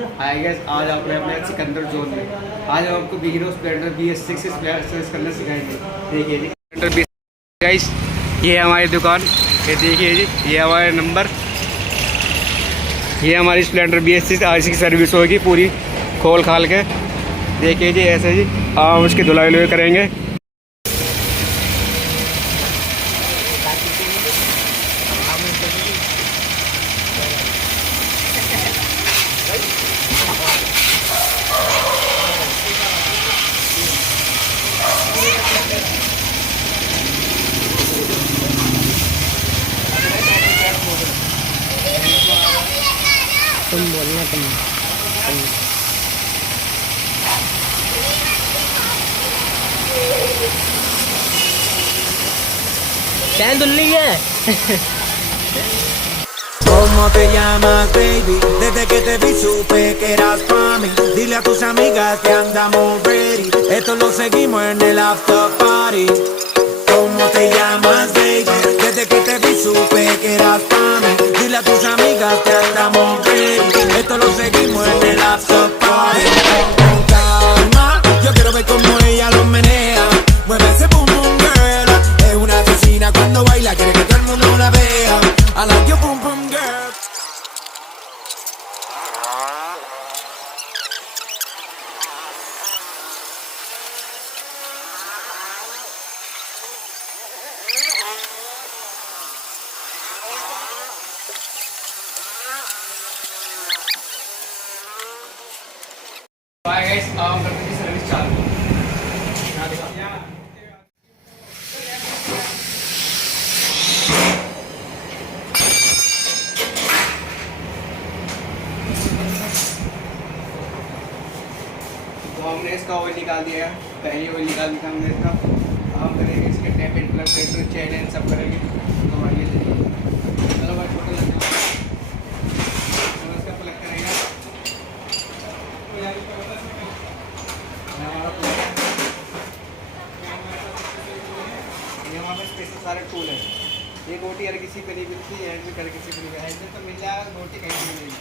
Hi guys, आज आपने अपने सिकंदर जोन में आज हम आपको हीरो स्प्लेंडर BS6 सर्विस करना सिखाएंगे। देखिए जी स्प्लेंडर BS गाइस, ये है हमारी दुकान। ये देखिए जी, ये हमारा नंबर, ये हमारी स्प्लेंडर BS6 आज की सर्विस होगी पूरी खोल खाल के। देखिए जी ऐसे जी हम उसकी धुलाई वुलाई करेंगे। तुम बोलना तुम क्या दुल्ली है। ¿Cómo te llamas, baby? Desde que te vi supe que eras pa' mí. Dile a tus amigas que andamos ready. Esto lo seguimos en el after party. ¿Cómo te llamas, baby? Desde que te vi supe que eras pa' mí. Dile a tus amigas que andamos ready. Esto lo seguimos en el after party. Con calma, yo quiero ver cómo ella lo menea. Mueve ese boom boom girl. Es una asesina cuando baila, quiere que todo el mundo la vea. I like your boom boom girl. Bye guys, अब हम करते हैं service चालू। तो हमने इसका oil निकाल दिया है, पहले ऑयल निकाल दिया हमने इसका। अब हम करेंगे इसके tap and plug filter chain and सब करेंगे। तो आइए चलो भाई फोटो लग जाओ। तो इसका प्लग करेंगे। हमारा प्लग है। ये हमारे पास कैसे सारे टूल है। एक गोटी हर किसी पे नहीं मिलती, हैंड में कर किसी पे नहीं, हैंड में तो मिल जाएगा, गोटी कहीं नहीं मिलेगी।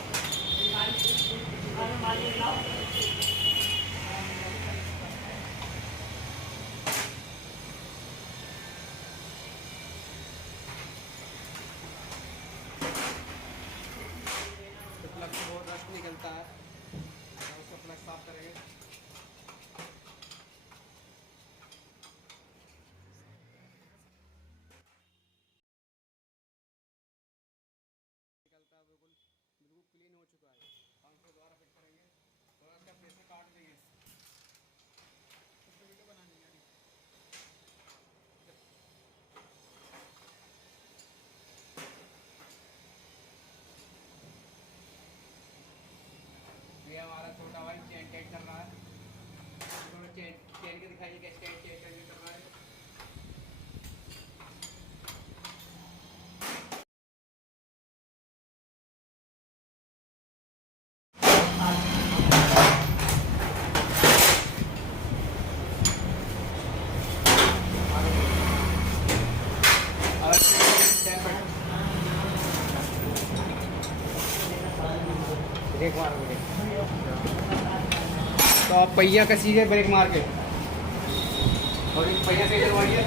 प्लग से बहुत रस्ट निकलता है, उसका प्लग साफ करेंगे। निकलता है, बिल्कुल बिल्कुल क्लीन हो चुका है। हम इसको दोबारा फिट करेंगे और इसका प्रेशर काट देंगे। इसको वीडियो बनानी है। ये हमारा छोटा भाई चेन टाइट कर रहा है। चेन के दिखाइए कैसे टाइट कर रहा है। ब्रेक मार तो आप पहिया कसीगे ब्रेक मार के, और इस पहिया से डलवाइए।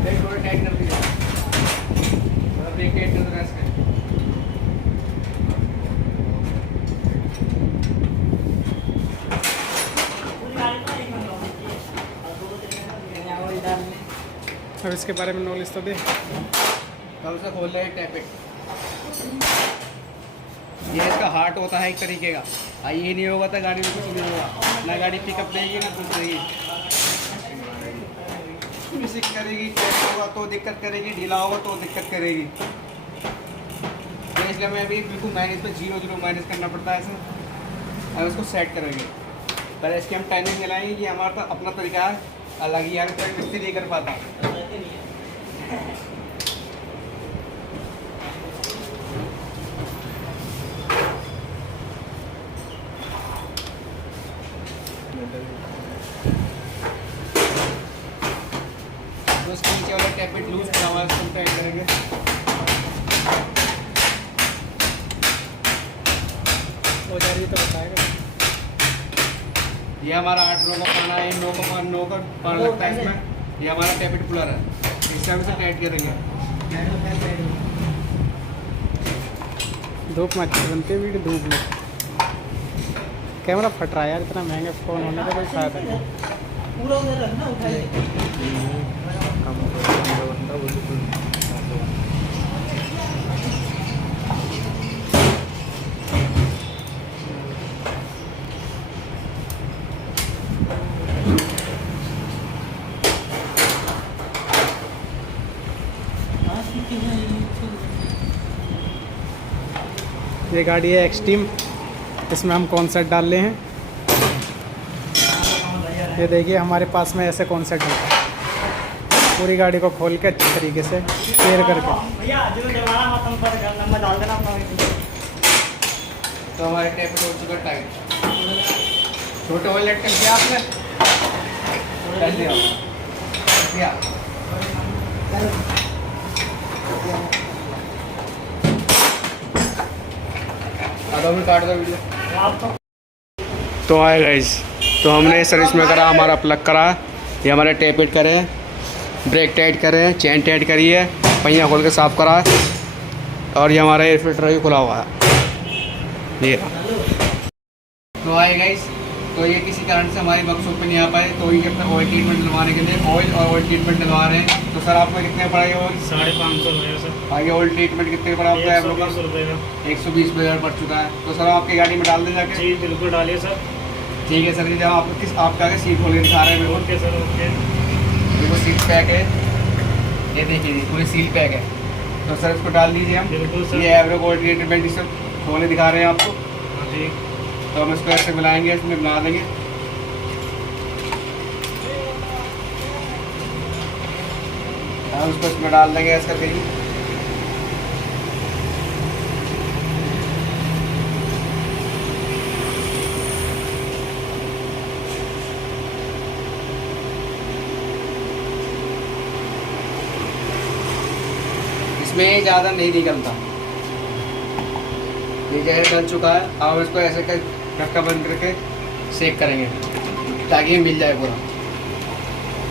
ब्रेक थोड़ा टाइट कर दीजिए, थोड़ा ब्रेक टाइट कर दो इसका। अब इसके बारे में नॉलेज तो दे। कब से खोल रहे हैं टैपेट। ये इसका हार्ट होता है एक तरीके का। ये नहीं होगा तो गाड़ी में कुछ नहीं होगा, ना गाड़ी पिकअप देगी ना कुछ देगी। मिसिक करेगी, टाइट होगा तो दिक्कत करेगी, ढीला होगा तो दिक्कत करेगी। तो इसलिए हमें अभी बिल्कुल माइनस पे 0 माइनस करना पड़ता है ऐसे। अब इसको सेट करेंगे, पहले इसकी हम टाइमिंग मिलाएंगे कि हमारा तो अपना तरीका है अलग ही, यार प्रैक्टिस नहीं कर पाता। तो इसके नीचे वाला टैपेट लूज करा हुआ है, इसको टाइट करेंगे। हो जा रही तो बताएगा। ये हमारा 8 रो का पाना है, 9 का पाना लगता है इसमें। ये हमारा टैपेट पुलर है, इससे हम इसे टाइट करेंगे। धूप में अच्छी बनती है वीडियो, धूप में कैमरा फट रहा है यार, इतना महंगा फ़ोन होने का कोई फायदा नहीं। ये गाड़ी है एक्सट्रीम, इसमें हम कॉन्सेप्ट डाल रहे हैं। ये देखिए हमारे पास में ऐसे कॉन्सेप्ट होता है, पूरी गाड़ी को खोल के अच्छी तरीके से केयर करके। तो हमारे टैपेट हो चुका टाइट। छोटे वाले लटकन किया आपने, कर दिया किया। काट दो वीडियो। तो आए गाइस, तो हमने सर्विस में करा, हमारा प्लग करा, ये हमारे टैपेट करे, ब्रेक टाइट करे, चेन टाइट करी है, पहिया खोल के साफ़ करा है, और ये हमारा एयर फिल्टर भी खुला हुआ है। ये तो आए गाइस, तो ये किसी कारण से हमारी वर्कशॉप पे नहीं आ पाए, तो ये अपना ऑयल ट्रीटमेंट डलवाने के लिए ऑयल और ऑयल ट्रीटमेंट डलवा रहे हैं। तो सर आपको कितने पड़ेगा ऑयल? 550 रुपये सर। आगे ऑयल ट्रीटमेंट कितने पड़ा आपका? 120 रुपये का। 120 रुपये पड़ चुका है। तो सर आपकी गाड़ी में डाल दे जाके। जी बिल्कुल डालिए सर। ठीक है सर जी, जब आप आपका आगे सीट खोल के दिखा रहे हैं मेरे को। Okay sir okay. देखो सीट पैक है, ये देखिए पूरी सील पैक है। तो सर इसको डाल दीजिए हम। बिल्कुल सर। ये एवरेज ऑयल ट्रीटमेंट इसे खोल के दिखा रहे हैं आपको। हाँ जी। तो हम इसको ऐसे मिलाएंगे, इसमें बना देंगे। हम उसको इसमें डाल देंगे ऐसा करके जी। इसमें ज़्यादा नहीं निकलता, ये जैसे डल चुका है। अब इसको ऐसे कर ढक्का बंद करके सेक करेंगे ताकि ये मिल जाए पूरा।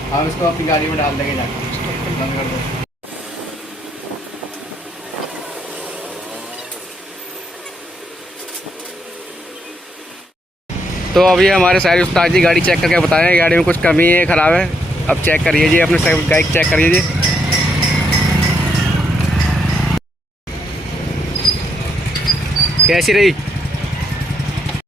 हम इसको अपनी गाड़ी में डाल देंगे जाकर, बंद कर दो। तो अब ये हमारे सारे उस्ताद जी गाड़ी चेक करके बताएं गाड़ी में कुछ कमी है, ख़राब है। अब चेक करिए जी, अपने गाड़ी चेक करिए जी। कैसी रही?